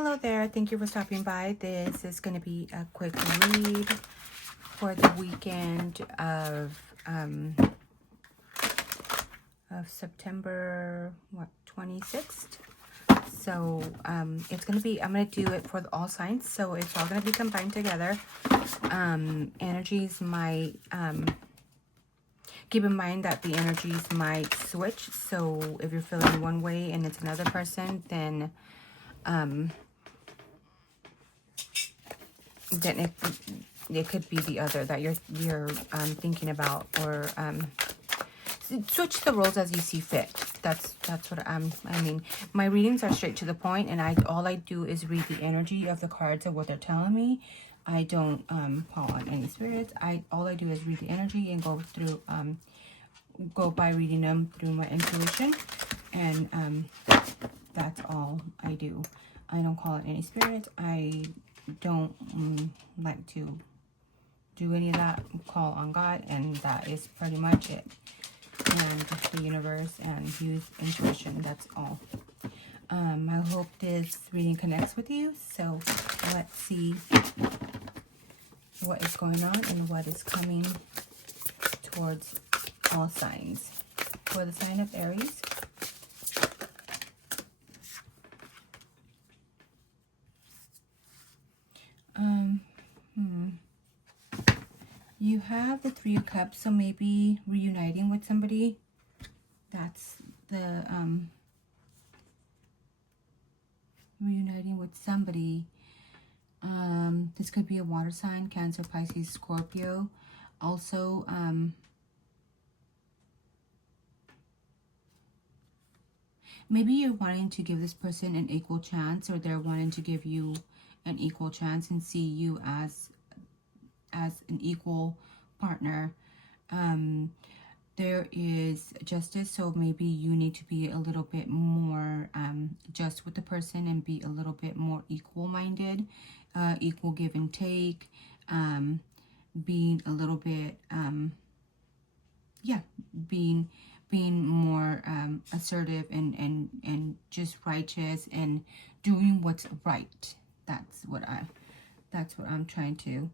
Hello there. Thank you for stopping by. This is going to be a quick read for the weekend of September 26th. So it's going to be, I'm going to do it for all signs. So it's all going to be combined together. Energies might, keep in mind that the energies might switch. So if you're feeling one way and it's another person, then it could be the other that you're thinking about, or switch the roles as you see fit. That's what I mean. My readings are straight to the point, and all I do is read the energy of the cards of what they're telling me. I don't call on any spirits. All I do is read the energy and go through go by reading them through my intuition, and that's all I do. I don't call on any spirits. I don't like to do any of that. Call on God, and that is pretty much it, and the universe, and use intuition. That's all. I hope this reading connects with you. So let's see what is going on and what is coming towards all signs. For the sign of Aries, you have the Three of Cups, so maybe reuniting with somebody. That's the reuniting with somebody. This could be a water sign, Cancer, Pisces, Scorpio. Also, maybe you're wanting to give this person an equal chance, or they're wanting to give you an equal chance and see you as an equal partner. There is justice, so maybe you need to be a little bit more just with the person and be a little bit more equal-minded, equal give and take, being a little bit, being more assertive and just righteous and doing what's right. That's what I'm trying to.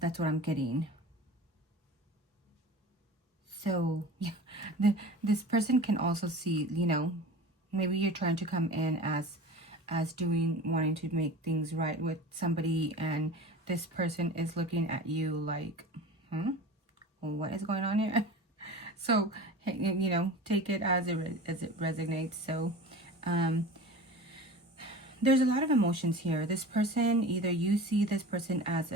That's what I'm getting. So yeah, this person can also see, maybe you're trying to come in as wanting to make things right with somebody, and this person is looking at you like, what is going on here? So, take it as it resonates. So, there's a lot of emotions here. This person, either you see this person as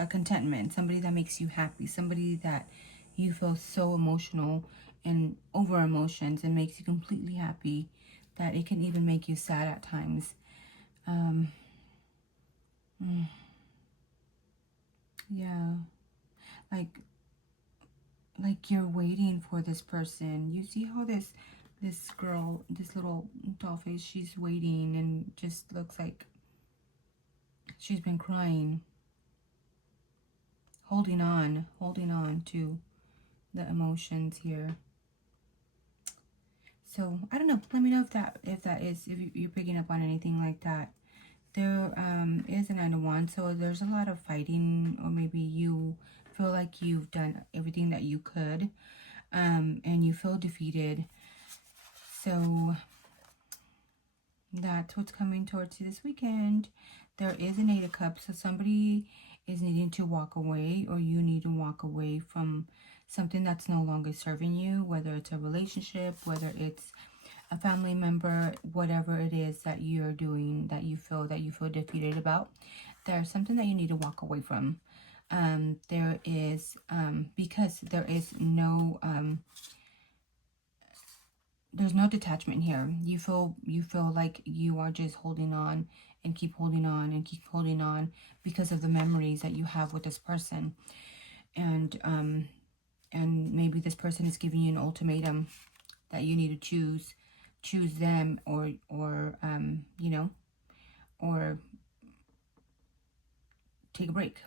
a contentment, somebody that makes you happy, somebody that you feel so emotional and over emotions and makes you completely happy that it can even make you sad at times. Yeah, like you're waiting for this person. You see how this girl, this little doll face, she's waiting and just looks like she's been crying, holding on to the emotions here. So I don't know, let me know if you're picking up on anything like that. There is a 9 of Wands, so there's a lot of fighting, or maybe you feel like you've done everything that you could, and you feel defeated. So that's what's coming towards you this weekend. There is an 8 of Cups, so somebody is needing to walk away, or you need to walk away from something that's no longer serving you, whether it's a relationship, whether it's a family member, whatever it is that you're doing that you feel defeated about. There's something that you need to walk away from. There is because there is no there's no detachment here. You feel like you are just holding on and keep holding on and keep holding on because of the memories that you have with this person. And maybe this person is giving you an ultimatum that you need to choose them or take a break.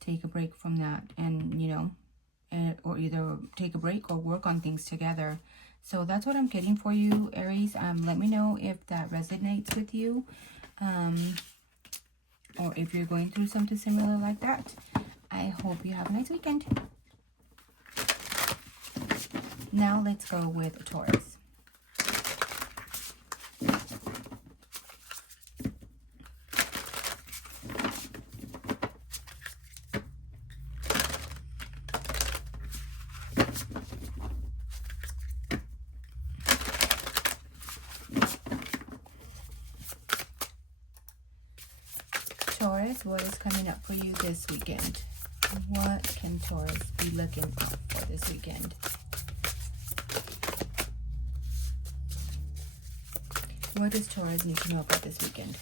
Take a break from that, and or either take a break or work on things together. So that's what I'm getting for you, Aries. Let me know if that resonates with you, or if you're going through something similar like that. I hope you have a nice weekend. Now let's go with Taurus. Taurus, what is coming up for you this weekend? What can Taurus be looking out for this weekend? What does Taurus need to know about this weekend?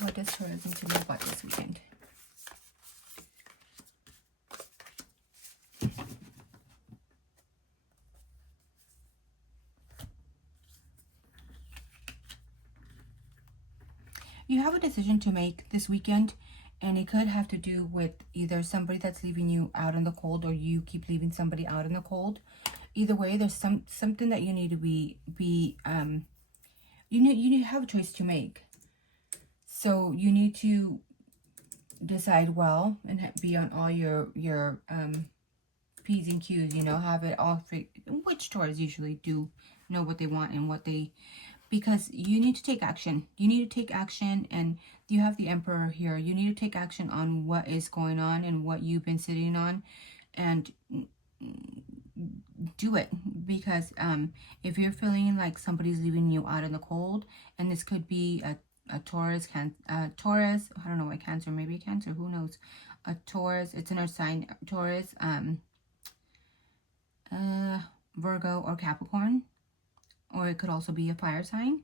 What does Taurus need to know about this weekend? You have a decision to make this weekend, and it could have to do with either somebody that's leaving you out in the cold, or you keep leaving somebody out in the cold. Either way, there's something that you need to you need to have a choice to make. So you need to decide well and be on all your P's and Q's, you know, have it all free, which Taurus usually do know what they want and what they, because you need to take action. You need to take action, and you have the Emperor here. You need to take action on what is going on and what you've been sitting on, and do it. Because if you're feeling like somebody's leaving you out in the cold, and this could be a Taurus, Taurus, I don't know, what Cancer, maybe a Cancer, who knows, a Taurus, it's an earth sign, Taurus, Virgo or Capricorn, or it could also be a fire sign,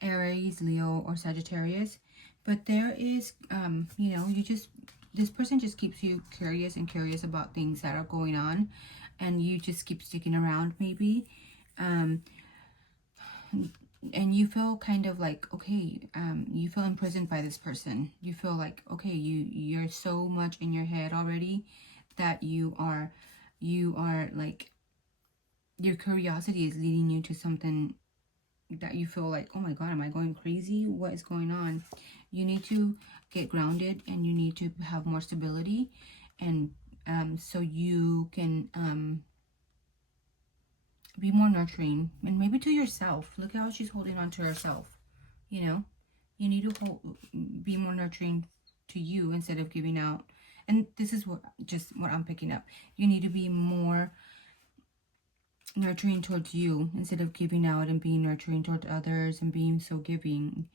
Aries, Leo, or Sagittarius. But there is, you know, this person just keeps you curious about things that are going on, and you just keep sticking around maybe, and you feel kind of like, okay, you feel imprisoned by this person. You feel like, okay, you're so much in your head already that you are like, your curiosity is leading you to something that you feel like, oh my God, am I going crazy? What is going on? You need to get grounded, and you need to have more stability, and so you can be more nurturing, and maybe to yourself. Look how she's holding on to herself. You know, you need to be more nurturing to you instead of giving out. And this is what I'm picking up. You need to be more nurturing towards you instead of giving out and being nurturing towards others and being so giving.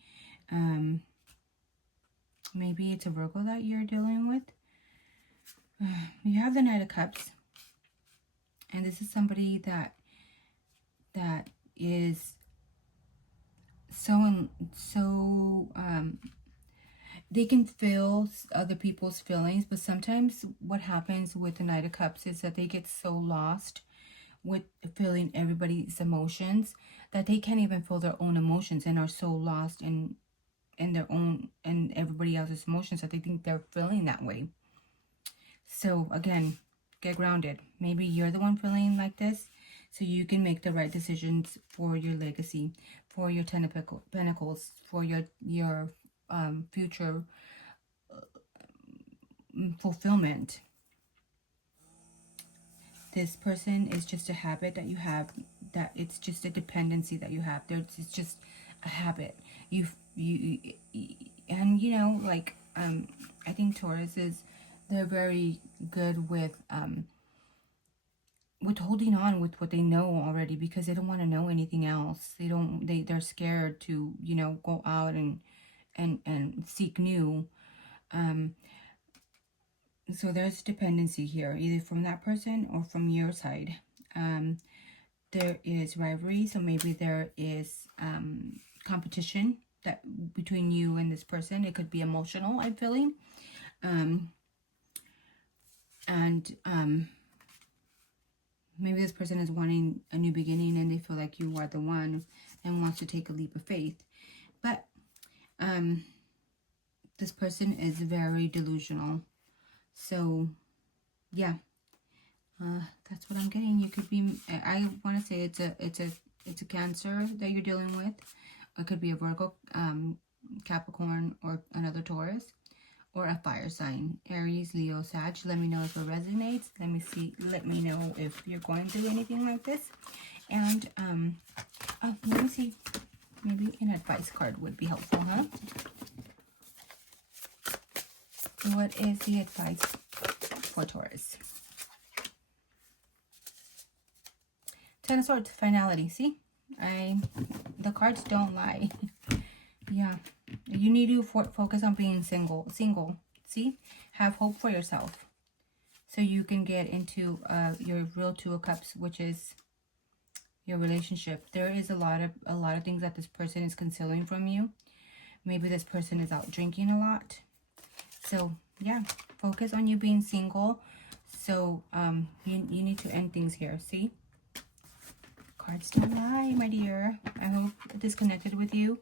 Maybe it's a Virgo that you're dealing with. You have the Knight of Cups, and this is somebody that is so they can feel other people's feelings, but sometimes what happens with the Knight of Cups is that they get so lost with feeling everybody's emotions that they can't even feel their own emotions, and are so lost in their own and everybody else's emotions that they think they're feeling that way. So again, get grounded. Maybe you're the one feeling like this, so you can make the right decisions for your legacy, for your Ten of Pentacles, for your future fulfillment. This person is just a habit that you have, that it's just a dependency that you have. It's just a habit. And you know, like, I think Taurus they're very good with holding on with what they know already, because they don't want to know anything else. They're scared to, you know, go out and seek new. So there's dependency here, either from that person or from your side. There is rivalry, so maybe there is competition that between you and this person. It could be emotional, I'm feeling. Maybe this person is wanting a new beginning, and they feel like you are the one and wants to take a leap of faith. But this person is very delusional. So yeah, that's what I'm getting. You could be, I want to say it's a Cancer that you're dealing with. It could be a Virgo, Capricorn, or another Taurus, or a fire sign, Aries, Leo, Sag. Let me know if it resonates. Let me know if you're going through anything like this. And oh, let me see, maybe an advice card would be helpful, huh? What is the advice for Taurus? Ten of Swords, finality. See, the cards don't lie. Yeah, you need to focus on being single. See, have hope for yourself, so you can get into your real Two of Cups, which is your relationship. There is a lot of things that this person is concealing from you. Maybe this person is out drinking a lot. So yeah, focus on you being single. So you need to end things here. See, cards don't lie, my dear. I hope this connected with you,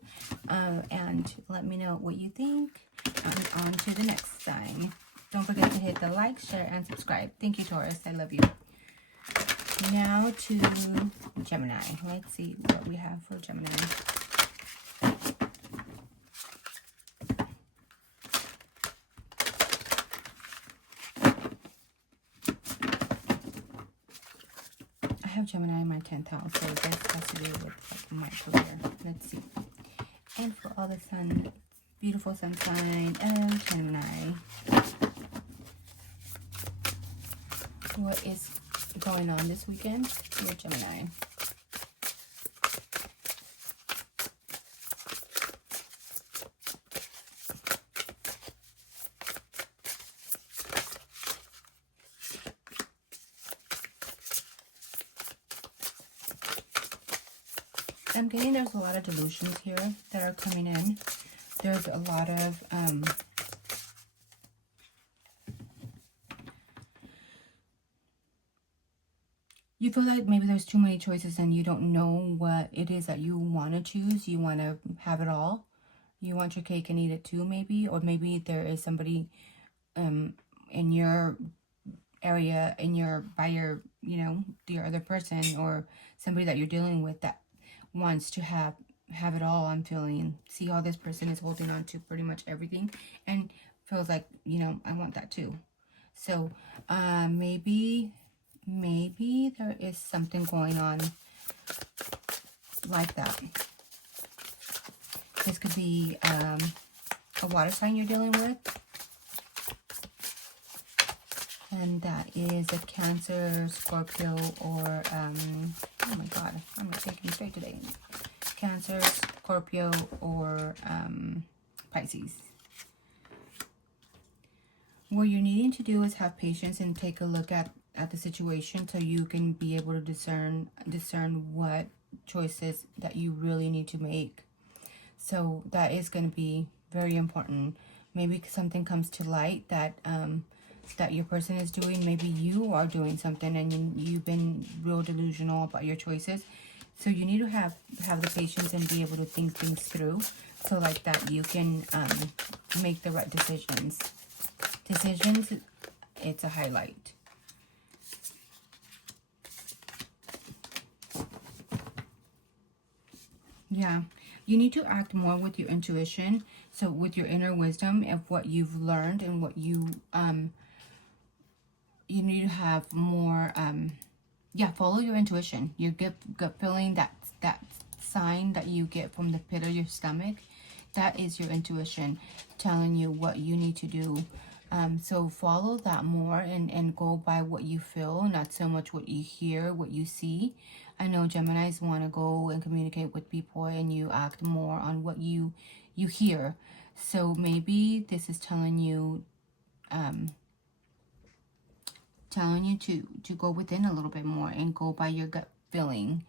and let me know what you think. And on to the next sign. Don't forget to hit the like, share, and subscribe. Thank you, Taurus. I love you. Now to Gemini. Let's see what we have for Gemini. I have Gemini in my 10th house, so this has to do with like my career. Let's see. And for all the sun, beautiful sun sign of Gemini. What is going on this weekend with Gemini? I'm getting there's a lot of delusions here that are coming in. There's a lot of you feel like maybe there's too many choices and you don't know what it is that you want to choose. You want to have it all. You want your cake and eat it too, maybe. Or maybe there is somebody in your area, by your, the other person, or somebody that you're dealing with that wants to have it all. I'm feeling, see how this person is holding on to pretty much everything and feels like, I want that too. So maybe there is something going on like that. This could be a water sign you're dealing with, and that is a Cancer, Scorpio, or oh my god, I'm not taking straight today. Cancer, Scorpio, or Pisces. What you're needing to do is have patience and take a look at the situation, so you can be able to discern what choices that you really need to make. So that is going to be very important. Maybe something comes to light that that your person is doing. Maybe you are doing something and you've been real delusional about your choices. So you need to have the patience and be able to think things through, so like that you can make the right decisions. It's a highlight. Yeah, you need to act more with your intuition. So with your inner wisdom of what you've learned and what you need to have more, follow your intuition. Your gut feeling, that sign that you get from the pit of your stomach, that is your intuition telling you what you need to do. So follow that more and go by what you feel, not so much what you hear, what you see. I know Geminis want to go and communicate with people, and you act more on what you hear. So maybe this is telling you to go within a little bit more and go by your gut feeling.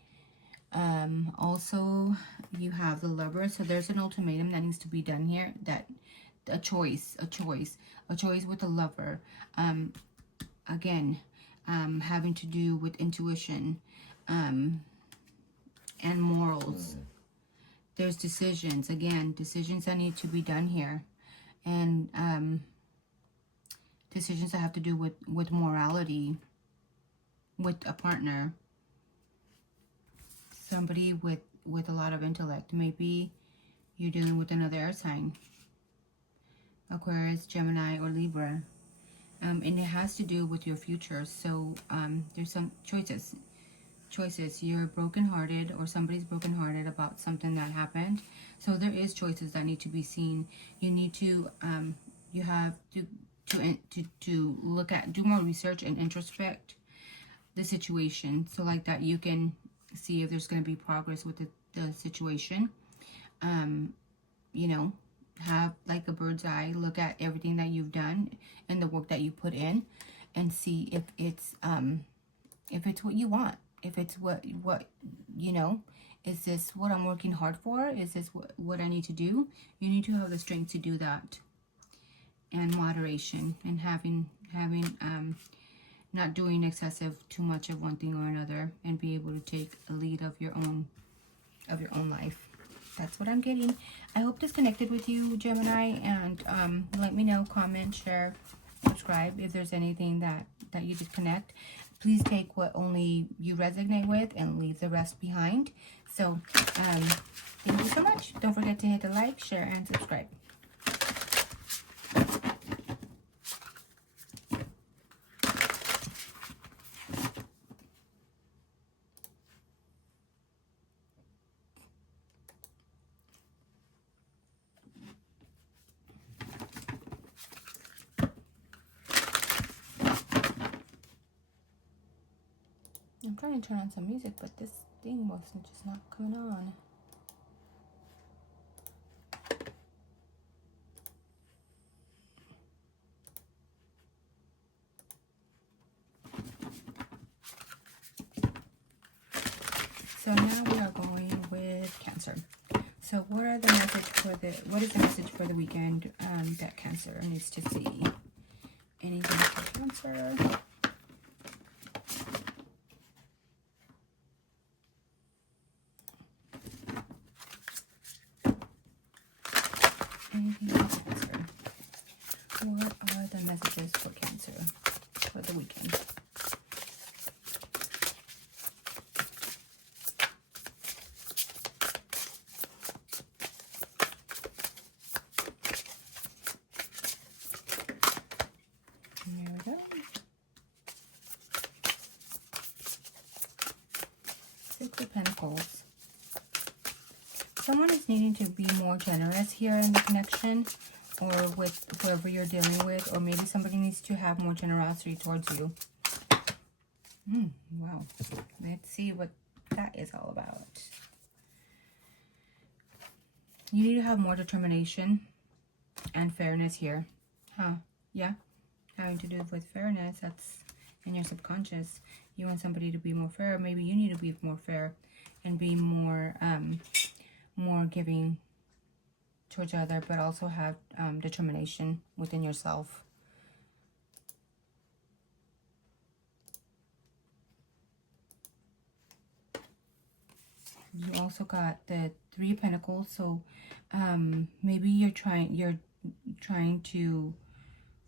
Also, you have the Lover. So there's an ultimatum that needs to be done here. That a choice with the Lover. Again, having to do with intuition and morals. there's decisions, again, decisions that need to be done here. And decisions that have to do with morality, with a partner. Somebody with a lot of intellect. Maybe you're dealing with another air sign. Aquarius, Gemini, or Libra. And it has to do with your future. So there's some choices. You're brokenhearted, or somebody's brokenhearted about something that happened. So there is choices that need to be seen. You need to you have to look at, do more research and introspect the situation, so like that you can see if there's going to be progress with the situation. You know, have like a bird's eye look at everything that you've done and the work that you put in, and see if it's what you want. If it's what you know, is this what I'm working hard for? Is this what I need to do? You need to have the strength to do that, and moderation, and having not doing excessive too much of one thing or another, and be able to take a lead of your own life. That's what I'm getting. I hope this connected with you, Gemini, and let me know, comment, share, subscribe if there's anything that you did connect. Please take what only you resonate with and leave the rest behind. So thank you so much. Don't forget to hit the like, share, and subscribe. I'm trying to turn on some music, but this thing wasn't just not coming on. So now we are going with Cancer. So what are the message for what is the message for the weekend that Cancer needs to see? Anything for Cancer? Anything for Cancer? What are the messages for Cancer for the weekend? There we go. Six of Pentacles. Someone is needing to be more generous here in the connection, or with whoever you're dealing with, or maybe somebody needs to have more generosity towards you. Wow. Let's see what that is all about. You need to have more determination and fairness here. Yeah. Having to do with fairness, that's in your subconscious. You want somebody to be more fair. Maybe you need to be more fair and be more more giving towards other, but also have determination within yourself. You also got the Three of Pentacles, so maybe you're trying to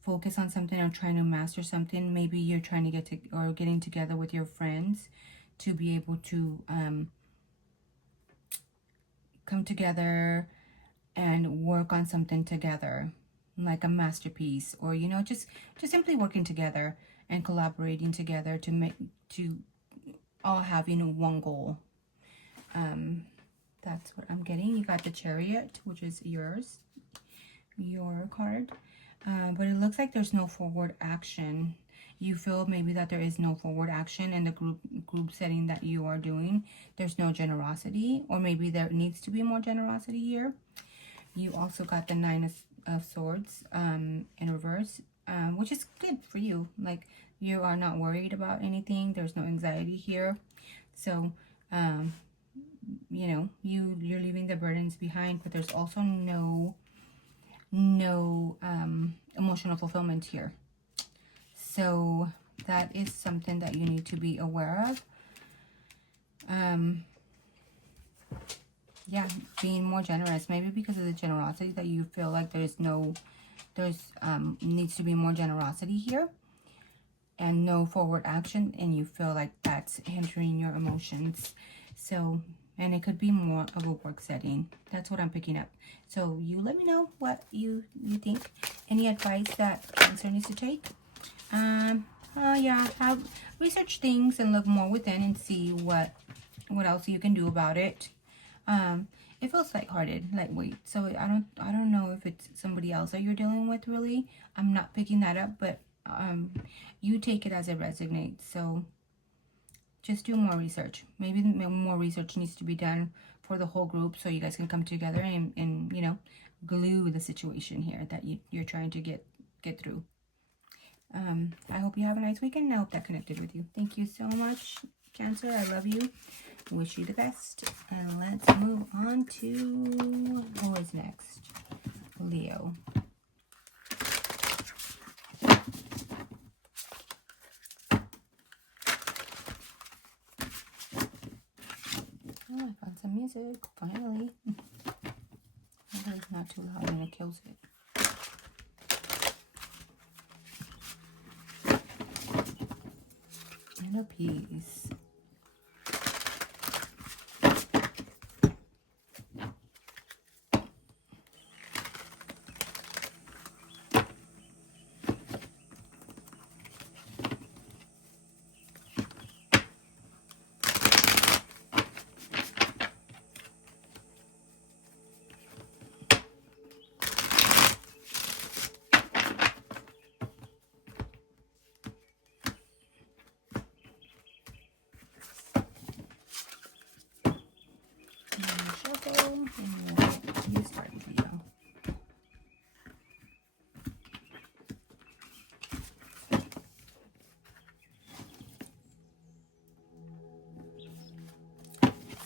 focus on something, or trying to master something. Maybe you're trying to getting together with your friends to be able to come together and work on something together, like a masterpiece, or you know, just simply working together and collaborating together to all having one goal. That's what I'm getting. You got the Chariot, which is your card, but it looks like there's no forward action. You feel maybe that there is no forward action in the group setting that you are doing. There's no generosity, or maybe there needs to be more generosity here. You also got the Nine of Swords in reverse, which is good for you. Like, you are not worried about anything. There's no anxiety here. So you know, you're leaving the burdens behind, but there's also no emotional fulfillment here. So that is something that you need to be aware of. Yeah, being more generous. Maybe because of the generosity that you feel like there's needs to be more generosity here and no forward action, and you feel like that's hindering your emotions. So, and it could be more of a work setting. That's what I'm picking up. So you let me know what you think. Any advice that Cancer needs to take? Yeah, have research things and look more within and see what else you can do about it. It feels lighthearted, lightweight. So I don't know if it's somebody else that you're dealing with really. I'm not picking that up, but you take it as it resonates. So just do more research. Maybe more research needs to be done for the whole group so you guys can come together and you know, glue the situation here that you're trying to get through. I hope you have a nice weekend, and I hope that connected with you. Thank you so much, Cancer. I love you. Wish you the best. And let's move on to who is next? Leo. Oh, I found some music, finally. Hopefully it's not too loud and it kills it. And a piece. Shuffle, and you start, Leo.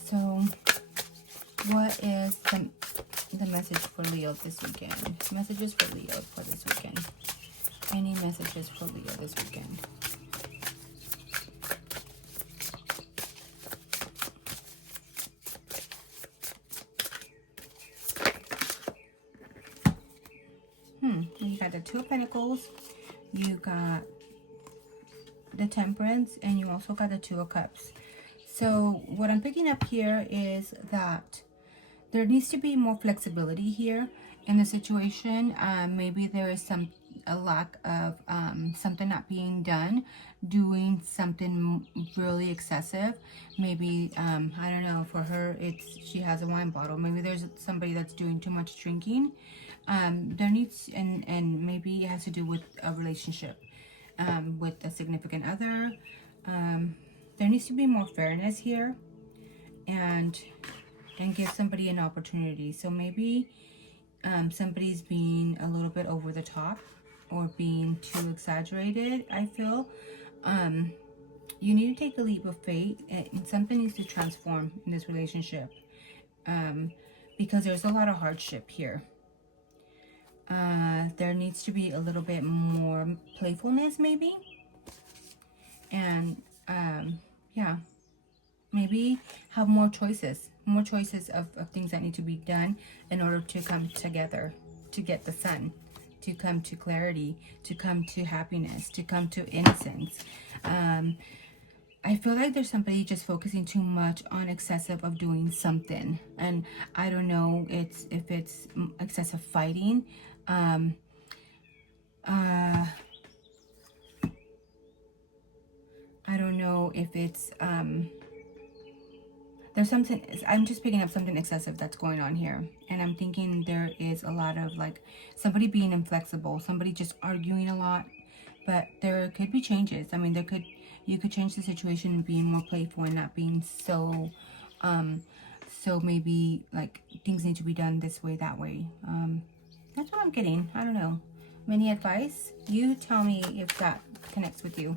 So, what is the message for Leo this weekend? Messages for Leo for this weekend. Any messages for Leo this weekend? You got the Two of Pentacles, you got the Temperance, and you also got the Two of Cups. So what I'm picking up here is that there needs to be more flexibility here in the situation. Maybe there is a lack of something not being done, doing something really excessive. Maybe I don't know, for her she has a wine bottle. Maybe there's somebody that's doing too much drinking. There needs, and maybe it has to do with a relationship with a significant other. There needs to be more fairness here, and give somebody an opportunity. So maybe somebody's being a little bit over the top or being too exaggerated, I feel. You need to take a leap of faith, and something needs to transform in this relationship, because there's a lot of hardship here. There needs to be a little bit more playfulness, maybe. And yeah, maybe have more choices of things that need to be done in order to come together, to get the sun, to come to clarity, to come to happiness, to come to innocence. I feel like there's somebody just focusing too much on excessive of doing something, and I don't know if it's excessive fighting. I don't know if it's there's something, I'm just picking up something excessive that's going on here, and I'm thinking there is a lot of like somebody being inflexible, somebody just arguing a lot. But there could be changes. I mean, you could change the situation and being more playful and not being so so maybe like things need to be done this way, that way. That's what I'm getting. I don't know. Any advice? You tell me if that connects with you.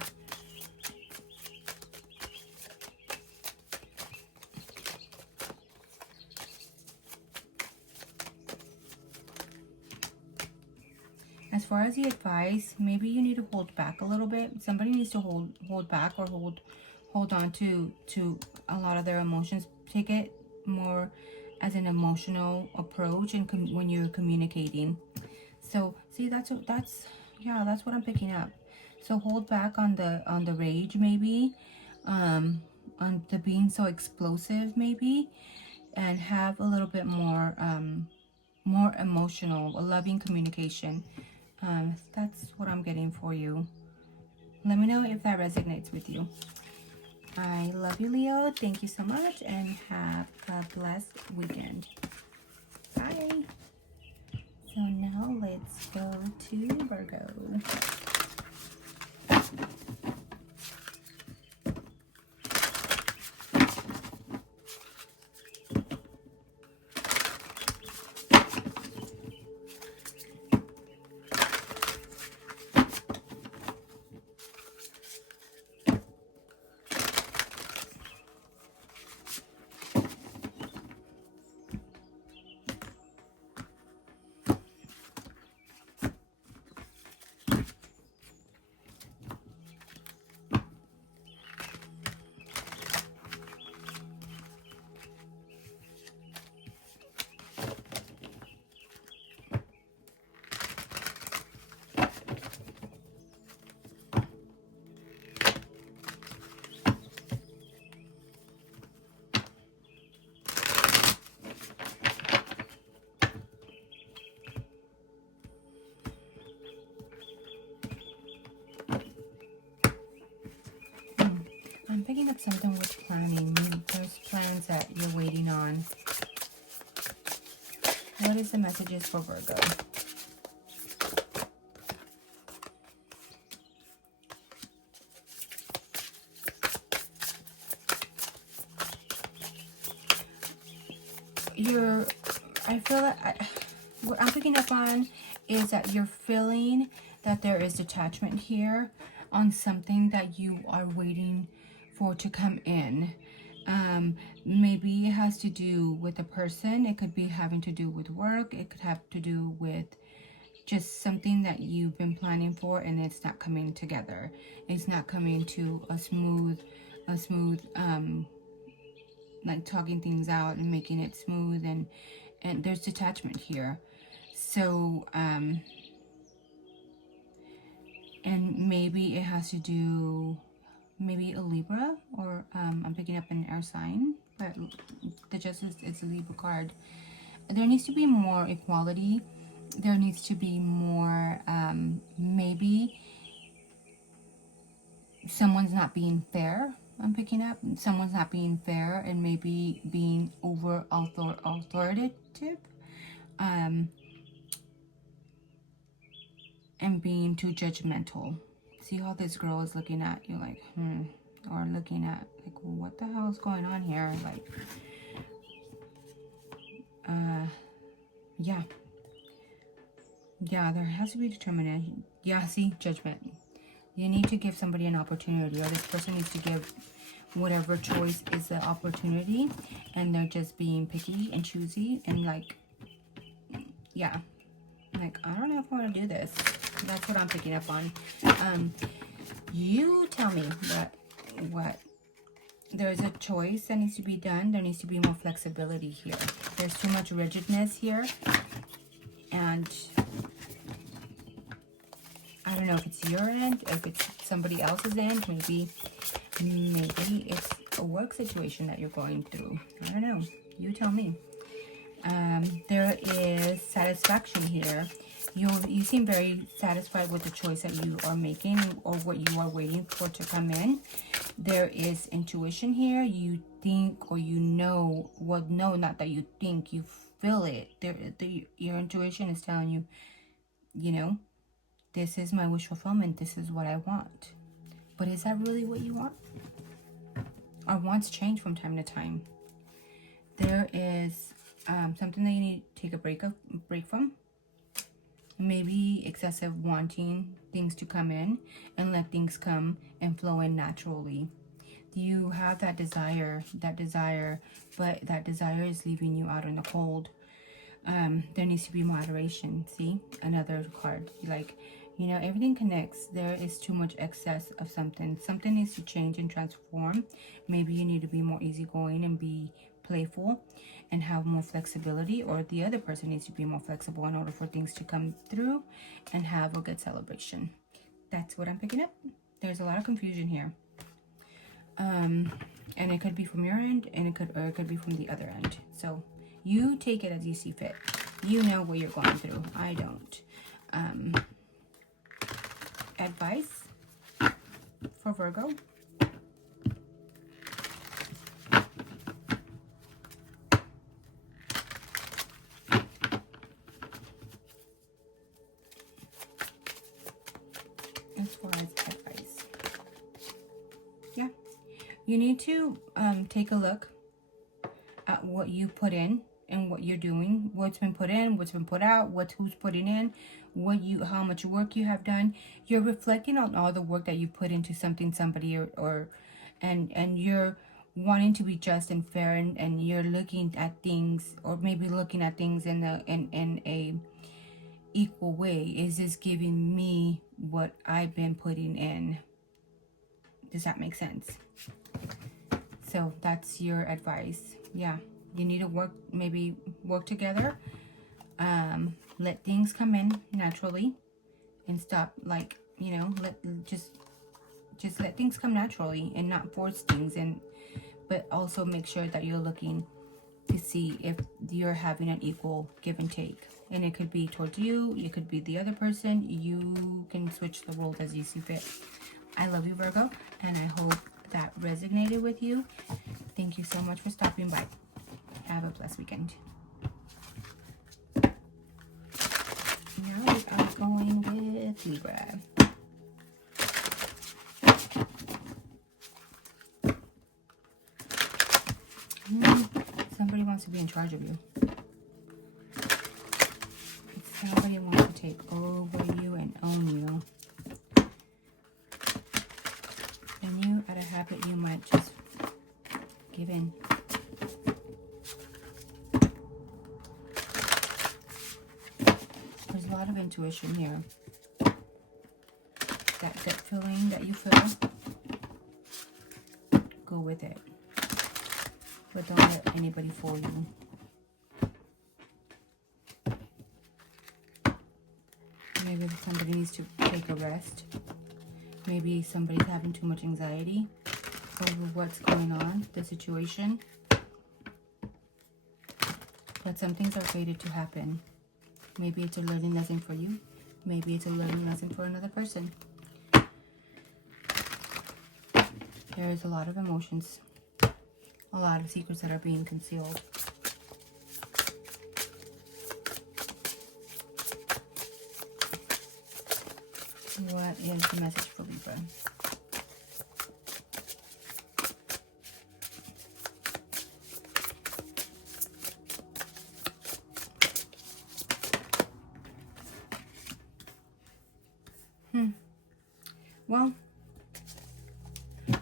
As far as the advice, maybe you need to hold back a little bit. Somebody needs to hold back or hold on to a lot of their emotions. Take it more as an emotional approach and when you're communicating. So see, that's yeah, that's what I'm picking up. So hold back on the rage, maybe, on the being so explosive, maybe, and have a little bit more more emotional, a loving communication. That's what I'm getting for you. Let me know if that resonates with you. I love you, Leo. Thank you so much, and have a blessed weekend. Bye. So now let's go to Virgo. I'm picking up something with planning. There's plans that you're waiting on. What is the messages for Virgo? I feel that what I'm picking up on is that you're feeling that there is detachment here on something that you are waiting for to come in. Maybe it has to do with a person. It could be having to do with work. It could have to do with just something that you've been planning for and it's not coming together. It's not coming to a smooth like talking things out and making it smooth, and there's detachment here. So and maybe it has to do, maybe a Libra, or I'm picking up an air sign, but the Justice is a Libra card. There needs to be more equality. There needs to be more, maybe someone's not being fair. I'm picking up someone's not being fair and maybe being over authoritative, and being too judgmental. See how this girl is looking at you like, or looking at like, well, what the hell is going on here? Like, yeah, there has to be determination. Yeah, see, judgment. You need to give somebody an opportunity, or this person needs to give whatever choice is the opportunity, and they're just being picky and choosy and like, yeah, like, I don't know if I want to do this. That's what I'm picking up on. You tell me what there's a choice that needs to be done. There needs to be more flexibility here. There's too much rigidness here, and I don't know if it's your end, if it's somebody else's end. Maybe it's a work situation that you're going through. I don't know. You tell me. There is satisfaction here. You seem very satisfied with the choice that you are making, or what you are waiting for to come in. There is intuition here. You think, or you know, well, no, not that you think, you feel it. Your intuition is telling you, you know, this is my wish fulfillment. This is what I want. But is that really what you want? Our wants change from time to time. There is something that you need to take a break from. Maybe excessive wanting things to come in, and let things come and flow in naturally. You have that desire, but that desire is leaving you out in the cold. There needs to be moderation. See, another card. Like, you know, everything connects. There is too much excess of something. Something needs to change and transform. Maybe you need to be more easygoing and be playful. and have more flexibility, or the other person needs to be more flexible in order for things to come through and have a good celebration. That's what I'm picking up. There's a lot of confusion here. And it could be from your end, and it could be from the other end. So you take it as you see fit. You know what you're going through. I don't. Advice for Virgo. As far as advice, yeah, you need to take a look at what you put in and what you're doing, what's been put in, what's been put out, who's putting in, how much work you have done. You're reflecting on all the work that you put into something, somebody, and you're wanting to be just and fair, and you're looking at things, or maybe looking at things in a equal way. Is this giving me what I've been putting in? Does that make sense? So that's your advice. Yeah, you need to maybe work together. Let things come in naturally, and stop, like, just let things come naturally and not force things, but also make sure that you're looking to see if you're having an equal give and take. And it could be towards you, it could be the other person. You can switch the roles as you see fit. I love you, Virgo, and I hope that resonated with you. Thank you so much for stopping by. Have a blessed weekend. Now we are going with Libra. Somebody wants to be in charge of you. Somebody wants to take over you and own you. And you, out of habit, you might just give in. There's a lot of intuition here. That gut feeling that you feel, go with it. But don't let anybody fool you. Maybe somebody needs to take a rest. Maybe somebody's having too much anxiety over what's going on, the situation. But some things are fated to happen. Maybe it's a learning lesson for you. Maybe it's a learning lesson for another person. There is a lot of emotions. A lot of secrets that are being concealed. What is the message for Libra? Well,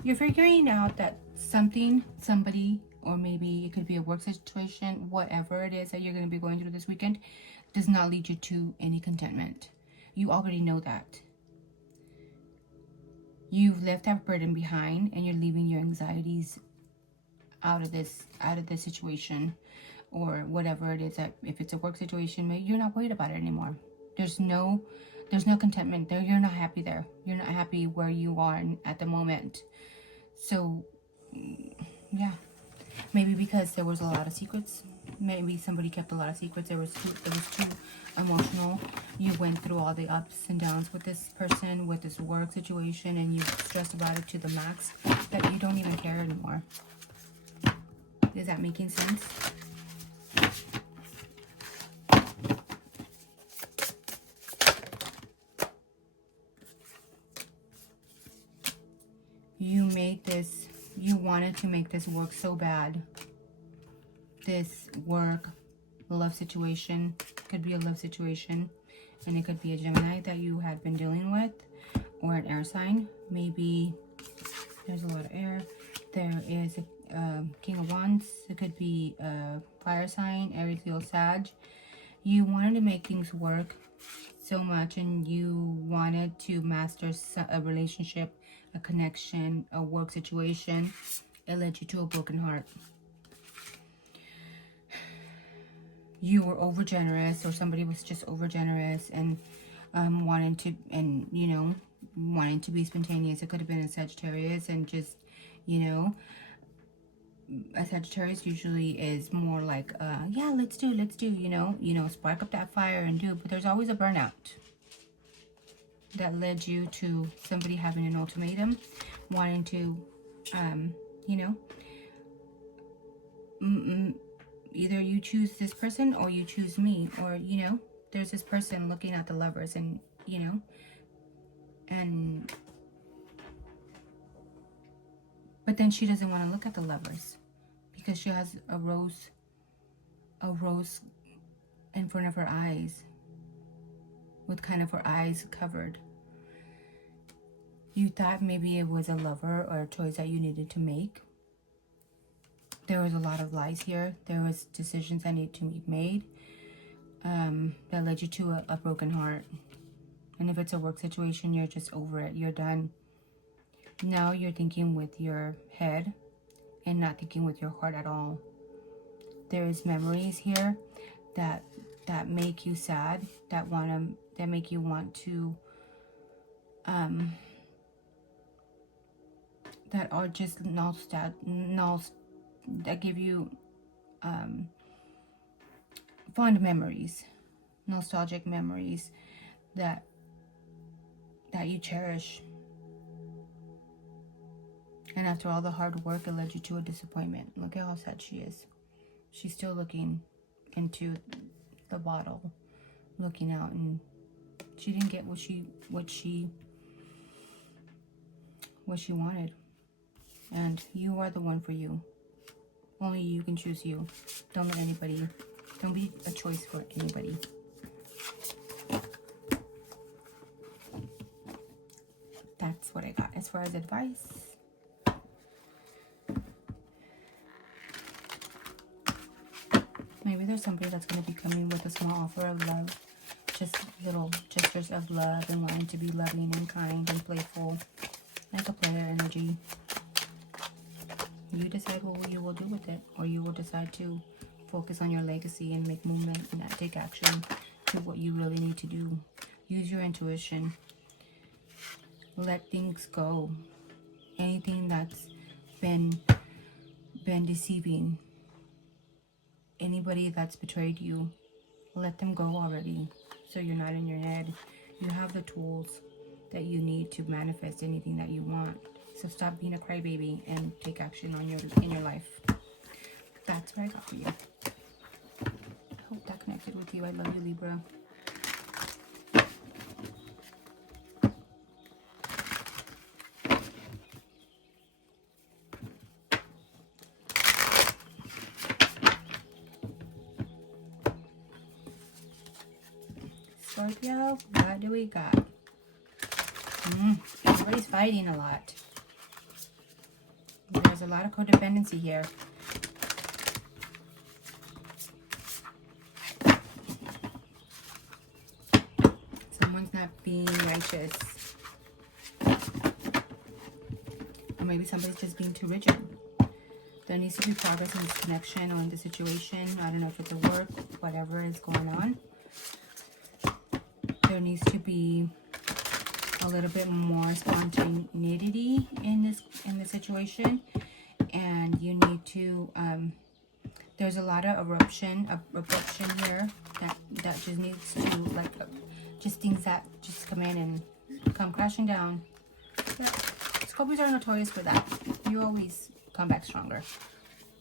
you're figuring out that something, somebody, or maybe it could be a work situation, whatever it is that you're going to be going through this weekend, does not lead you to any contentment. You already know that. You've left that burden behind, and you're leaving your anxieties out of this situation, or whatever it is. That if it's a work situation, maybe you're not worried about it anymore. There's no contentment there. You're not happy there. You're not happy where you are at the moment. So yeah, maybe because there was a lot of secrets. Maybe somebody kept a lot of secrets. It was too emotional. You went through all the ups and downs with this person, with this work situation, and you stressed about it to the max that you don't even care anymore. Is that making sense? You wanted to make this work so bad. This work, love situation, could be a love situation, and it could be a Gemini that you had been dealing with, or an air sign. Maybe there's a lot of air. There is a King of Wands. It could be a fire sign, Aries, Leo, Sag. You wanted to make things work so much, and you wanted to master a relationship, a connection, a work situation. It led you to a broken heart. you were over generous, or somebody was just over generous and wanting to, and you know, wanting to be spontaneous. It could have been a Sagittarius, and just, you know, a Sagittarius usually is more like, yeah, let's do, you know, spark up that fire and do. But there's always a burnout that led you to somebody having an ultimatum, wanting to, you know, either you choose this person or you choose me, or, you know, there's this person looking at the Lovers, and, you know, and, but then she doesn't want to look at the Lovers because she has a rose in front of her eyes, with kind of her eyes covered. You thought maybe it was a lover or a choice that you needed to make. There was a lot of lies here. There was decisions that need to be made that led you to a broken heart. And if it's a work situation, you're just over it. You're done. Now you're thinking with your head and not thinking with your heart at all. There is memories here that make you sad, that make you want to, that are just that give you fond memories, nostalgic memories that you cherish. And after all the hard work, it led you to a disappointment. Look at how sad she is. She's still looking into the bottle, looking out, and she didn't get what she wanted. And you are the one for you. Only you can choose you. Don't let anybody, don't be a choice for anybody. That's what I got as far as advice. Maybe there's somebody that's going to be coming with a small offer of love. Just little gestures of love and wanting to be loving and kind and playful. Like a player energy. You decide what you will do with it. Or you will decide to focus on your legacy and make movement and not take action to what you really need to do. Use your intuition. Let things go. Anything that's been deceiving. Anybody that's betrayed you, let them go already, so you're not in your head. You have the tools that you need to manifest anything that you want. So stop being a crybaby and take action on in your life. That's what I got for you. I hope that connected with you. I love you, Libra. Scorpio, what do we got? Everybody's fighting a lot. There's a lot of codependency here. Someone's not being righteous. Or maybe somebody's just being too rigid. There needs to be progress in this connection or in the situation. I don't know if it's a work, whatever is going on. There needs to be a little bit more spontaneity in the situation, and you need to there's a lot of eruption here that just needs to, like, just things that just come in and come crashing down. Yeah. Scorpios are notorious for that. You always come back stronger.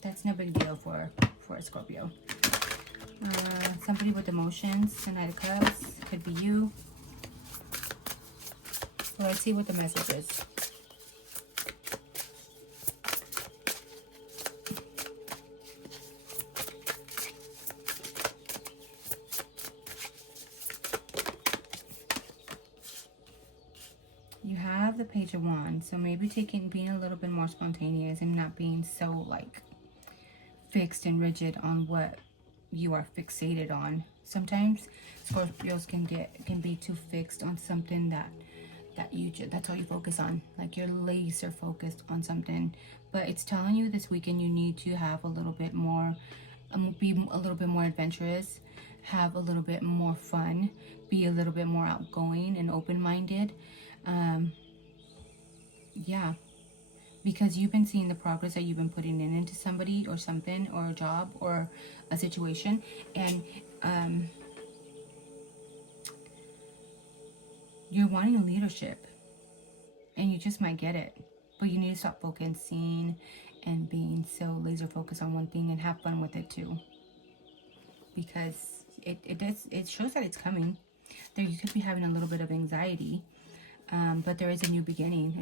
That's no big deal for a Scorpio. Somebody with emotions, Knight of Cups, could be you. So let's see what the message is. You have the Page of Wands, so maybe being a little bit more spontaneous and not being so, like, fixed and rigid on what you are fixated on. Sometimes Scorpios can be too fixed on something that's all you focus on. Like, you're laser focused on something. But it's telling you this weekend you need to have a little bit more be a little bit more adventurous, have a little bit more fun, be a little bit more outgoing and open-minded. Yeah, because you've been seeing the progress that you've been putting in into somebody or something or a job or a situation, and you're wanting leadership, and you just might get it, but you need to stop focusing and being so laser focused on one thing and have fun with it too, because it shows that it's coming. There you could be having a little bit of anxiety, but there is a new beginning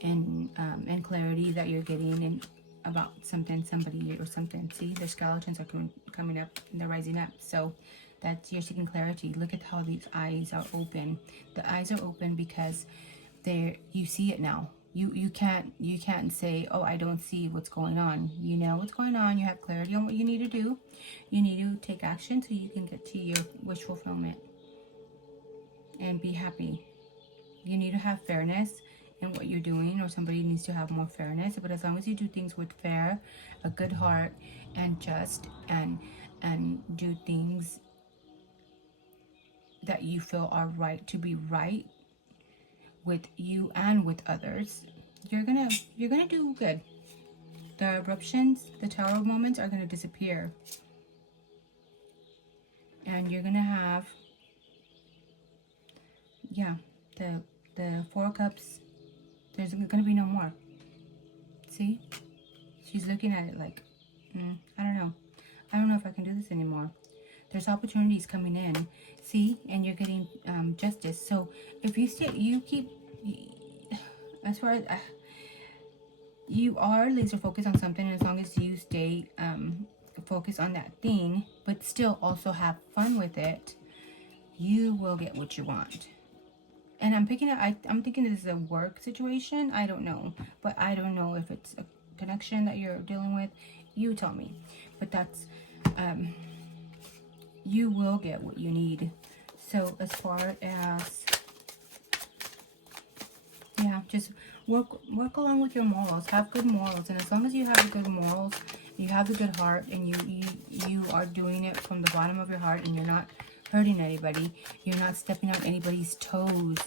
and clarity that you're getting and about something, somebody or something. See, the skeletons are coming up and they're rising up, so that's, you're seeking clarity. Look at how these eyes are open. The eyes are open because you see it now. You can't say, oh, I don't see what's going on. You know what's going on. You have clarity on what you need to do. You need to take action so you can get to your wish fulfillment and be happy. You need to have fairness in what you're doing, or somebody needs to have more fairness. But as long as you do things with fair, a good heart, and just and do things that you feel are right to be right with you and with others, you're gonna do good. The eruptions, the tower moments are gonna disappear, and you're gonna have, yeah, the Four of Cups. There's gonna be no more. See, she's looking at it like, I don't know if I can do this anymore. There's opportunities coming in, see, and you're getting justice. So if you keep, as far as you are laser focused on something, as long as you stay focused on that thing, but still also have fun with it, you will get what you want. And I'm thinking this is a work situation. I don't know, but I don't know if it's a connection that you're dealing with. You tell me. But that's you will get what you need. So as far as, yeah, just work along with your morals. Have good morals, and as long as you have the good morals, you have the good heart, and you are doing it from the bottom of your heart, and you're not hurting anybody, you're not stepping on anybody's toes,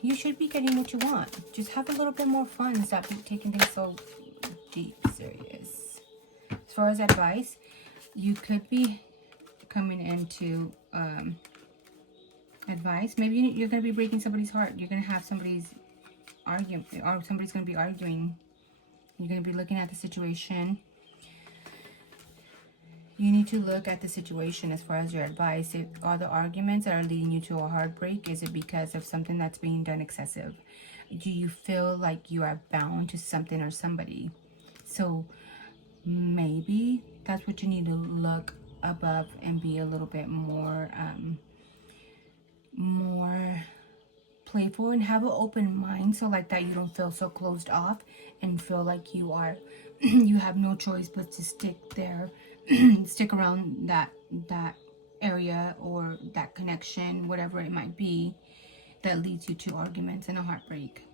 you should be getting what you want. Just have a little bit more fun. Stop taking things so deep serious. As far as advice, you could be coming into advice. Maybe you're going to be breaking somebody's heart. You're going to have somebody's argument, or somebody's going to be arguing. You're going to be looking at the situation. You need to look at the situation as far as your advice. Are the arguments that are leading you to a heartbreak? Is it because of something that's being done excessive? Do you feel like you are bound to something or somebody? So maybe that's what you need to look above and be a little bit more more playful and have an open mind, so like that you don't feel so closed off and feel like you are you have no choice but to stick there stick around that area or that connection, whatever it might be, that leads you to arguments and a heartbreak.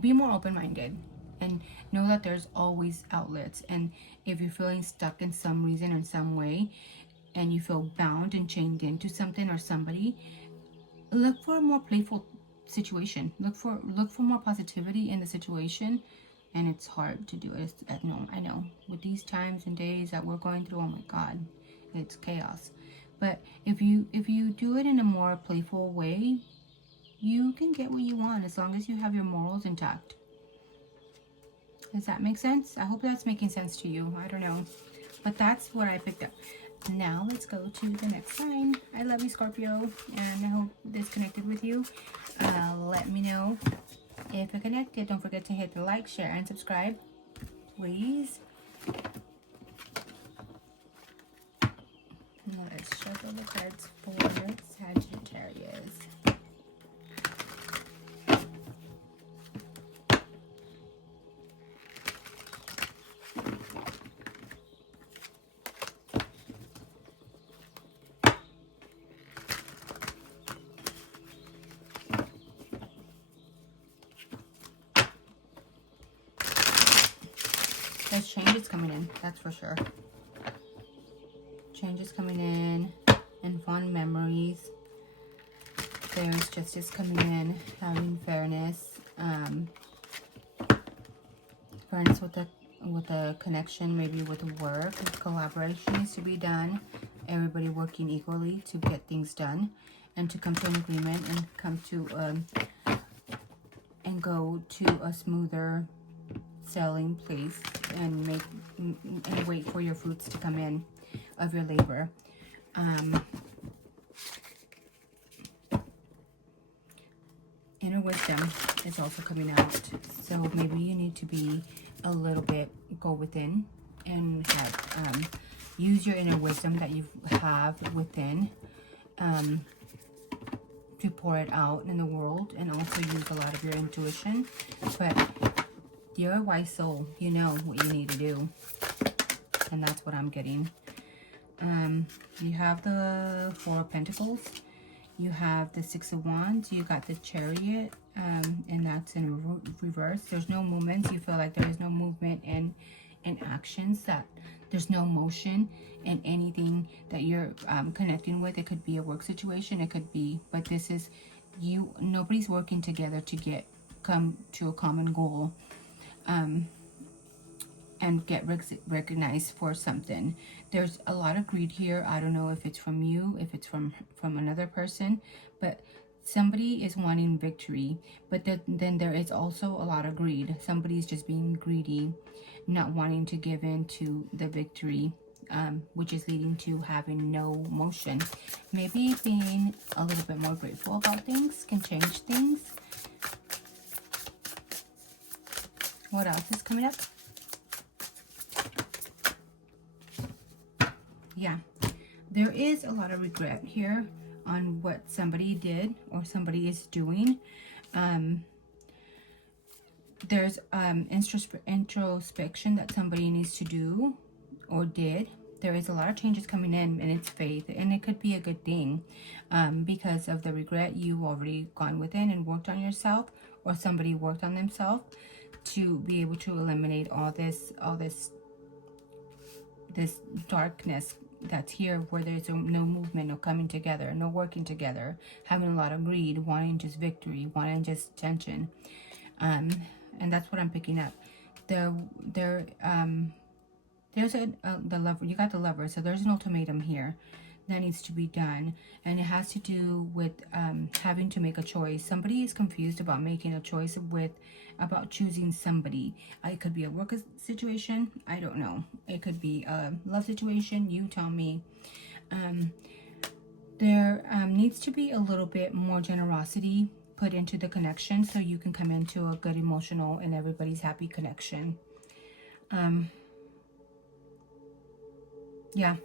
Be more open-minded and know that there's always outlets. And if you're feeling stuck in some reason or in some way, and you feel bound and chained into something or somebody, look for a more playful situation. Look for more positivity in the situation. And it's hard to do it. I know. With these times and days that we're going through, oh my God, it's chaos. But if you do it in a more playful way, you can get what you want as long as you have your morals intact. Does that make sense? I hope that's making sense to you. I don't know. But that's what I picked up. Now let's go to the next sign. I love you, Scorpio, and I hope this connected with you. Let me know if it connected. Don't forget to hit the like, share, and subscribe, please. Let's shuffle the cards for Sagittarius. That's for sure. Changes coming in and fond memories. There's justice coming in, having fairness. Fairness with the connection, maybe with the work. Collaboration needs to be done. Everybody working equally to get things done and to come to an agreement and come to and go to a smoother selling place and wait for your fruits to come in of your labor. Inner wisdom is also coming out, so maybe you need to be a little bit go within and have use your inner wisdom that you have within to pour it out in the world, and also use a lot of your intuition. But you're a wise soul, you know what you need to do, and that's what I'm getting. You have the Four of Pentacles, you have the Six of Wands, you got the Chariot, and that's in reverse. There's no movement. You feel like there is no movement in actions, that there's no motion in anything that you're connecting with. It could be a work situation, it could be, but this is you. Nobody's working together to come to a common goal and get recognized for something. There's a lot of greed here. I don't know if it's from you, if it's from another person, but somebody is wanting victory. But then there is also a lot of greed. Somebody's just being greedy, not wanting to give in to the victory, which is leading to having no motion. Maybe being a little bit more grateful about things can change things. What else is coming up? Yeah, there is a lot of regret here on what somebody did or somebody is doing. There's introspection that somebody needs to do or did. There is a lot of changes coming in, and it's faith, and it could be a good thing because of the regret. You've already gone within and worked on yourself, or somebody worked on themselves to be able to eliminate all this darkness that's here, where there's no movement, no coming together, no working together, having a lot of greed, wanting just victory, wanting just attention, and that's what I'm picking up. There's the lover. You got the Lover, so there's an ultimatum here that needs to be done, and it has to do with having to make a choice. Somebody is confused about making a choice about choosing somebody. It could be a work situation, I don't know. It could be a love situation, you tell me. There needs to be a little bit more generosity put into the connection, so you can come into a good emotional and everybody's happy connection. Yeah,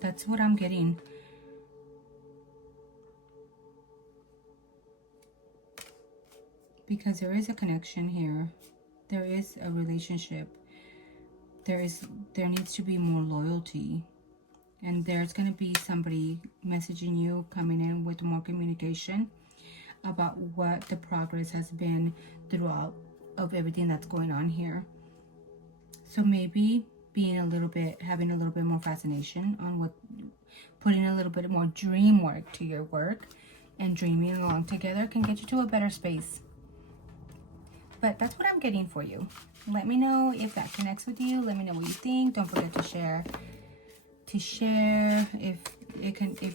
that's what I'm getting. Because there is a connection here. There is a relationship. There needs to be more loyalty. And there's going to be somebody messaging you, coming in with more communication about what the progress has been throughout of everything that's going on here. So maybe having a little bit more fascination on putting a little bit more dream work to your work, and dreaming along together can get you to a better space. But that's what I'm getting for you. Let me know if that connects with you. Let me know what you think. Don't forget to share. If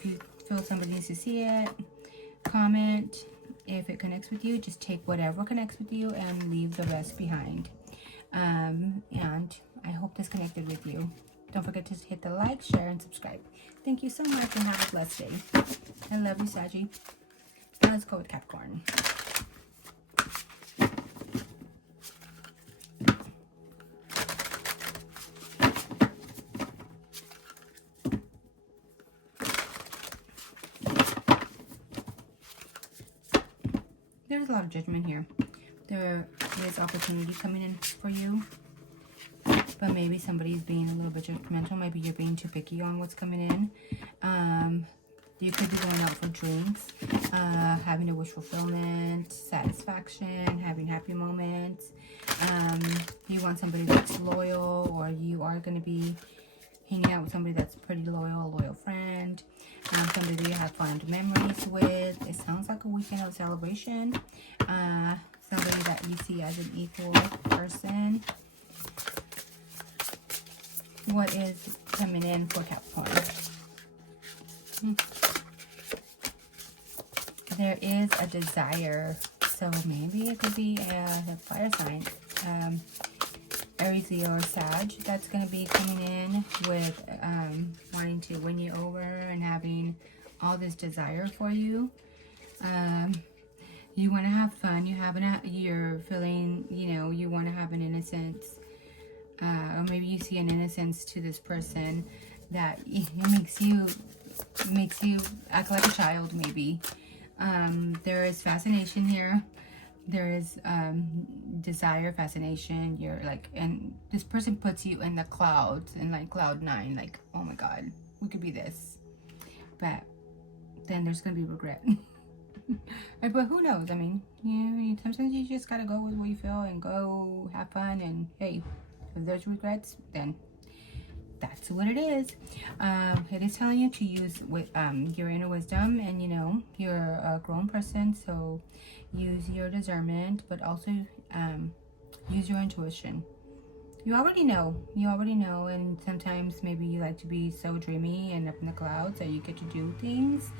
you feel somebody needs to see it, comment. If it connects with you, just take whatever connects with you and leave the rest behind. And I hope this connected with you. Don't forget to hit the like, share, and subscribe. Thank you so much, and have a blessed day. I love you, Saji. Now let's go with Capricorn. There's a lot of judgment here. There is opportunity coming in for you, but maybe somebody's being a little bit judgmental. Maybe you're being too picky on what's coming in. You could be going out for drinks, having a wish fulfillment, satisfaction, having happy moments. You want somebody that's loyal, or you are going to be hanging out with somebody that's pretty loyal, a loyal friend. Somebody that you have fond memories with. It sounds like a weekend of celebration. Somebody that you see as an equal person. What is coming in for Capricorn? There is a desire. So maybe it could be a fire sign. Aries, Leo, or Sag. That's going to be coming in with wanting to win you over and having all this desire for you. You want to have fun. You're feeling, you know, you want to have an innocence. Or maybe you see an innocence to this person that it makes you act like a child, maybe. There is fascination here. There is desire, fascination. You're like, and this person puts you in the clouds, in like cloud 9, like, oh my god, we could be this. But then there's gonna be regret. Right, but who knows? I mean, sometimes you just gotta go with what you feel and go have fun. And hey, if there's regrets, then that's what it is. It is telling you to use with your inner wisdom, and you know, you're a grown person, so use your discernment, but also use your intuition. You already know, and sometimes maybe you like to be so dreamy and up in the clouds that you get to do things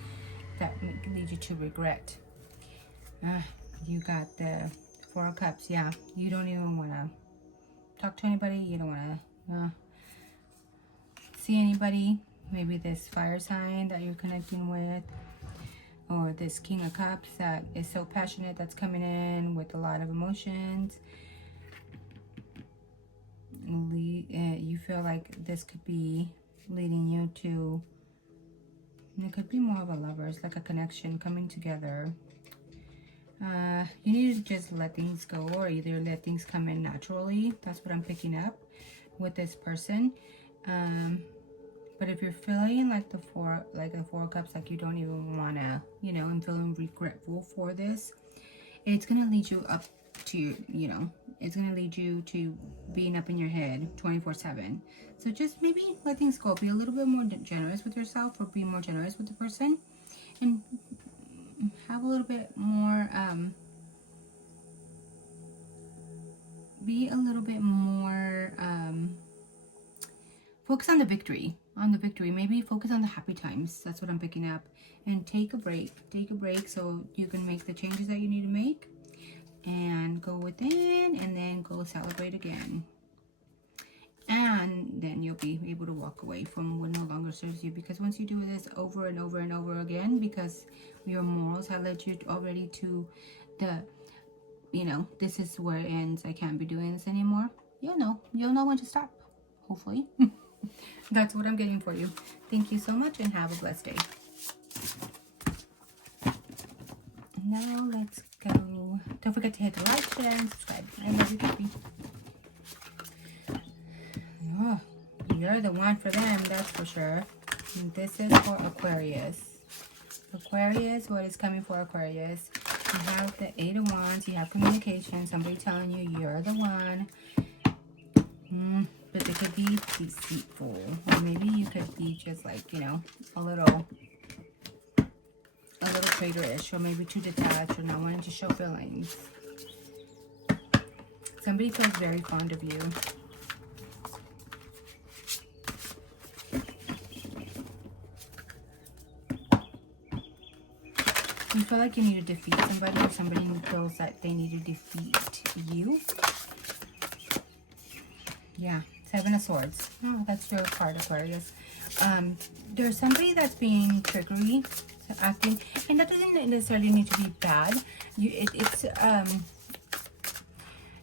that lead you to regret. You got the 4 of Cups. Yeah, you don't even want to talk to anybody. You don't want to see anybody. Maybe this fire sign that you're connecting with, or this King of Cups that is so passionate, that's coming in with a lot of emotions. You feel like this could be leading you to, it could be more of a lovers, like a connection coming together. You need to just let things go, or either let things come in naturally. That's what I'm picking up with this person. But if you're feeling like the four of Cups, like you don't even want to, you know, and feeling regretful for this, it's going to lead you up to, you know, it's going to lead you to being up in your head 24/7. So just maybe let things go. Be a little bit more generous with yourself, or be more generous with the person, and have a little bit more, be a little bit more, focus on the victory. Maybe focus on the happy times. That's what I'm picking up. And take a break so you can make the changes that you need to make, and go within, and then go celebrate again. And then you'll be able to walk away from what no longer serves you, because once you do this over and over and over again, because your morals have led you already to the, you know, this is where it ends, I can't be doing this anymore, you'll know when to stop, hopefully. That's what I'm getting for you. Thank you so much, and have a blessed day. Now let's go. Don't forget to hit the like, share, and subscribe. I love you, baby. Oh, you're the one for them, that's for sure. And this is for Aquarius. Aquarius, what is coming for Aquarius? You have the 8 of Wands. You have communication. Somebody telling you you're the one. But they could be deceitful, or maybe you could be just like, you know, a little traitorish, or maybe too detached, or not wanting to show feelings. Somebody feels very fond of you. You feel like you need to defeat somebody, or somebody who feels that they need to defeat you. Yeah, 7 of Swords. Oh, that's your card, Aquarius. There's somebody that's being trickery, acting, and that doesn't necessarily need to be bad.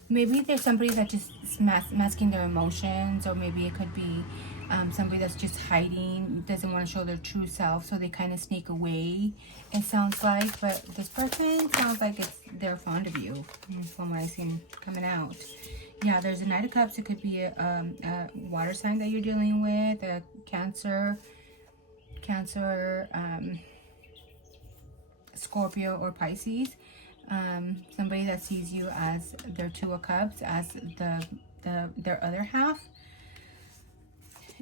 Maybe there's somebody that just masking their emotions, or maybe it could be somebody that's just hiding, doesn't want to show their true self, so they kind of sneak away, it sounds like. But this person sounds like they're fond of you, from what I see coming out. Yeah, there's a Knight of Cups. It could be a water sign that you're dealing with, a Cancer, Cancer, Scorpio, or Pisces. Somebody that sees you as their Two of Cups, as their other half.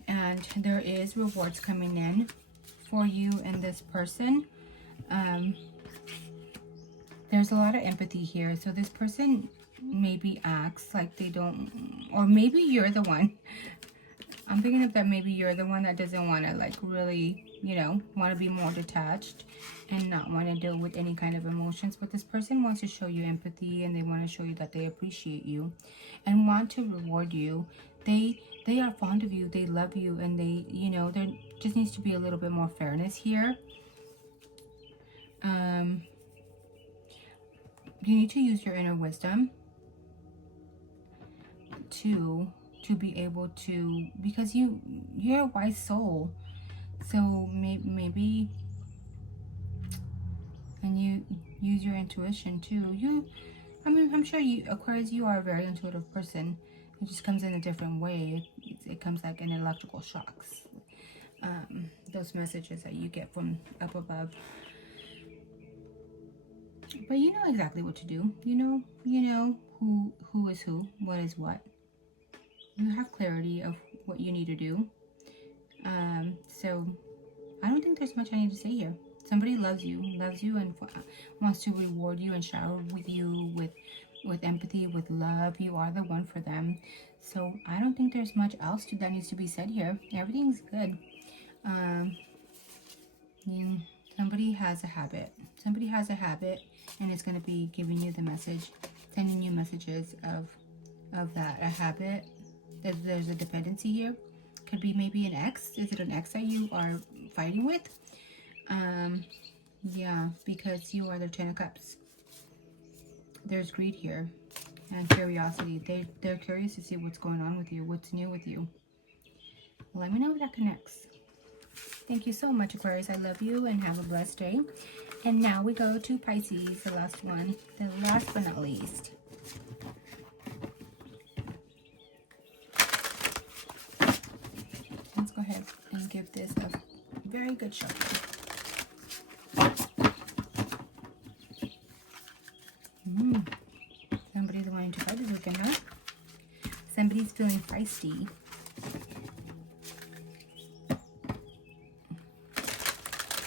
And there is rewards coming in for you and this person. There's a lot of empathy here. So this person maybe acts like they don't, or maybe you're the one. I'm picking up that maybe you're the one that doesn't want to, like, really, you know, want to be more detached and not want to deal with any kind of emotions. But this person wants to show you empathy, and they want to show you that they appreciate you and want to reward you. They are fond of you, they love you, and they, you know, there just needs to be a little bit more fairness here. You need to use your inner wisdom to be able to, because you're a wise soul. So maybe, and you use your intuition too. I mean, I'm sure you, Aquarius, you are a very intuitive person. It just comes in a different way. It comes like in electrical shocks. Those messages that you get from up above. But you know exactly what to do. You know who is who, what is what. You have clarity of what you need to do. So I don't think there's much I need to say here. Somebody loves you and wants to reward you and shower with you with empathy, with love. You are the one for them. So I don't think there's much else that needs to be said here. Everything's good. Somebody has a habit. Somebody has a habit, and it's going to be giving you the message, sending you messages of that, a habit. There's a dependency here. Could be maybe an ex. Is it an ex that you are fighting with? Yeah, because you are the Ten of Cups. There's greed here and curiosity. They're curious to see what's going on with you, what's new with you. Let me know if that connects. Thank you so much, Aquarius. I love you and have a blessed day. And now we go to Pisces, the last one, the last but not least. Let's go ahead and give this a very good shot. Somebody's wanting to fight this weekend, huh? Somebody's feeling feisty.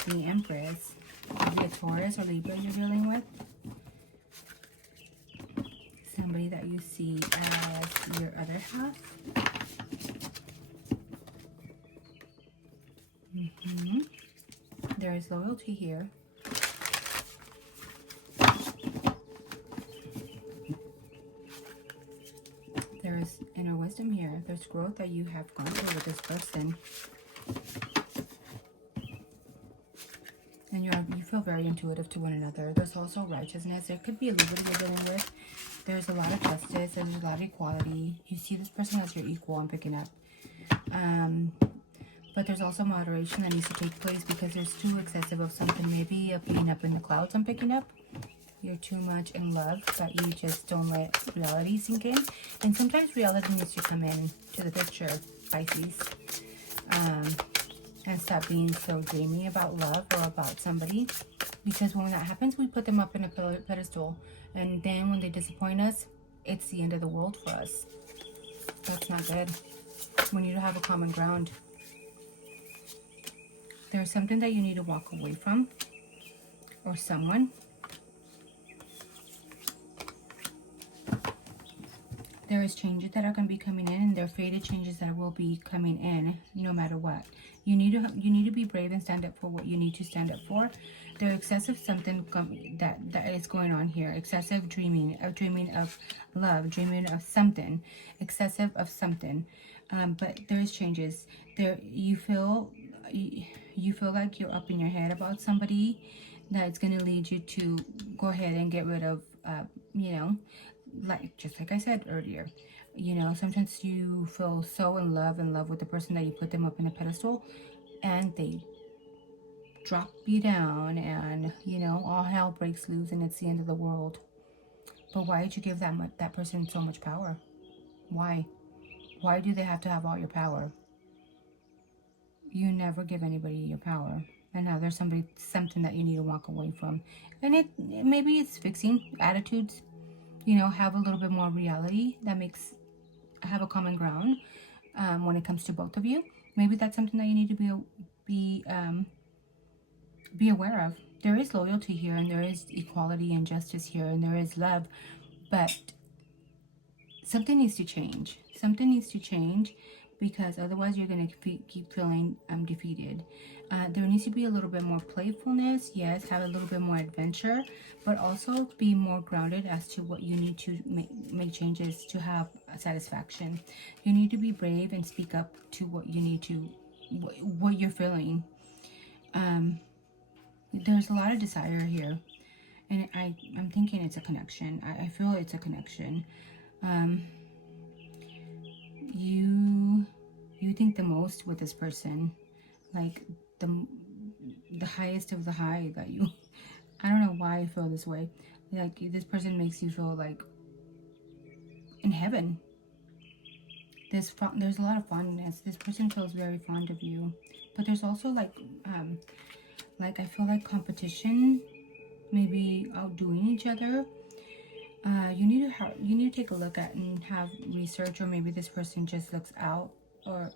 The Empress. Maybe a Taurus or Libra you're dealing with. Somebody that you see as your other half. There is loyalty here. There is inner wisdom here. There's growth that you have gone through with this person. And you feel very intuitive to one another. There's also righteousness. There could be a liberty you're dealing with. There's a lot of justice. There's a lot of equality. You see this person as your equal, I'm picking up. But there's also moderation that needs to take place because there's too excessive of something. Maybe of being up in the clouds, I'm picking up. You're too much in love that you just don't let reality sink in. And sometimes reality needs to come in to the picture, Pisces. And stop being so dreamy about love or about somebody. Because when that happens, we put them up in a pedestal. And then when they disappoint us, it's the end of the world for us. That's not good. We need to have a common ground. There's something that you need to walk away from. Or someone. There is changes that are going to be coming in, and there are fated changes that will be coming in no matter what. You need to be brave and stand up for what you need to stand up for. There excessive something that is going on here. Excessive dreaming of love, dreaming of something, excessive of something. But there is changes. There you feel like you're up in your head about somebody that's going to lead you to go ahead and get rid of just like I said earlier, sometimes you feel so in love with the person that you put them up in a pedestal, and they drop you down, and all hell breaks loose, and it's the end of the world. But why did you give that person so much power? Why do they have to have all your power? You never give anybody your power. And now there's something that you need to walk away from. And maybe it's fixing attitudes. You know, have a little bit more reality that have a common ground when it comes to both of you. Maybe that's something that you need to be aware of. There is loyalty here, and there is equality and justice here, and there is love, but something needs to change. Something needs to change, because otherwise you're going to keep feeling defeated. There needs to be a little bit more playfulness. Yes, have a little bit more adventure, but also be more grounded as to what you need to make changes to have satisfaction. You need to be brave and speak up to what you need to, what you're feeling. There's a lot of desire here, and I'm thinking it's a connection. I feel it's a connection. You think the most with this person, like the highest of the high that you, I don't know why I feel this way. Like this person makes you feel like in heaven. There's a lot of fondness. This person feels very fond of you, but there's also like I feel like competition, maybe outdoing each other. You need to take a look at and have research, or maybe this person just looks out, or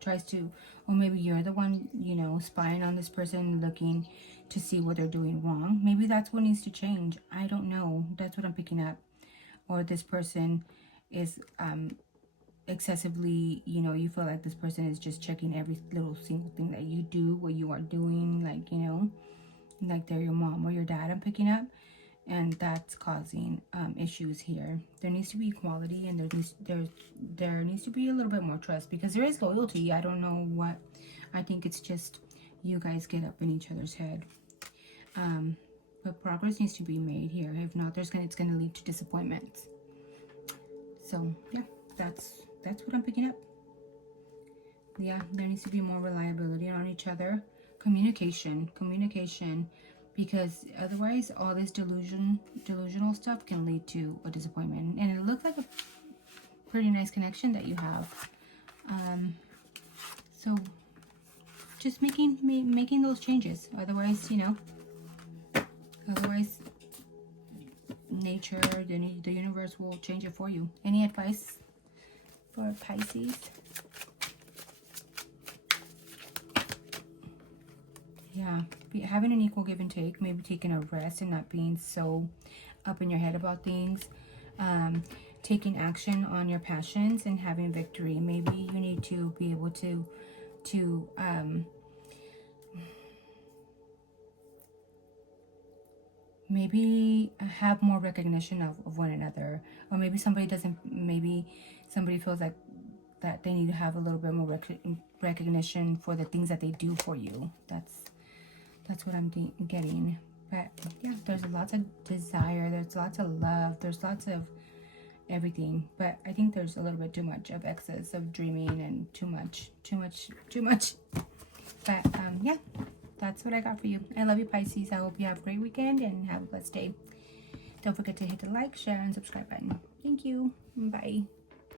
tries to, or maybe you're the one, you know, spying on this person, looking to see what they're doing wrong. Maybe that's what needs to change. I don't know. That's what I'm picking up. Or this person is excessively, you know, you feel like this person is just checking every little single thing that you do, what you are doing, like, you know, like they're your mom or your dad, I'm picking up. And that's causing issues here. There needs to be equality, and there needs to be a little bit more trust, because there is loyalty. I don't know what. I think it's just you guys get up in each other's head. But progress needs to be made here. If not, it's gonna lead to disappointments. So yeah, that's what I'm picking up. Yeah, there needs to be more reliability on each other. Communication. Because otherwise all this delusional stuff can lead to a disappointment. And it looks like a pretty nice connection that you have. So just making those changes. Otherwise, you know, nature, the universe will change it for you. Any advice for Pisces? Yeah, having an equal give and take, maybe taking a rest and not being so up in your head about things. Taking action on your passions and having victory. Maybe you need to be able to maybe have more recognition of one another. Or maybe somebody feels like that they need to have a little bit more recognition for the things that they do for you. That's what I'm getting. But yeah, there's lots of desire, there's lots of love, there's lots of everything. But I think there's a little bit too much of excess of dreaming, and too much. But yeah, that's what I got for you. I love you, Pisces. I hope you have a great weekend and have a blessed day. Don't forget to hit the like, share, and subscribe button. Thank you. Bye.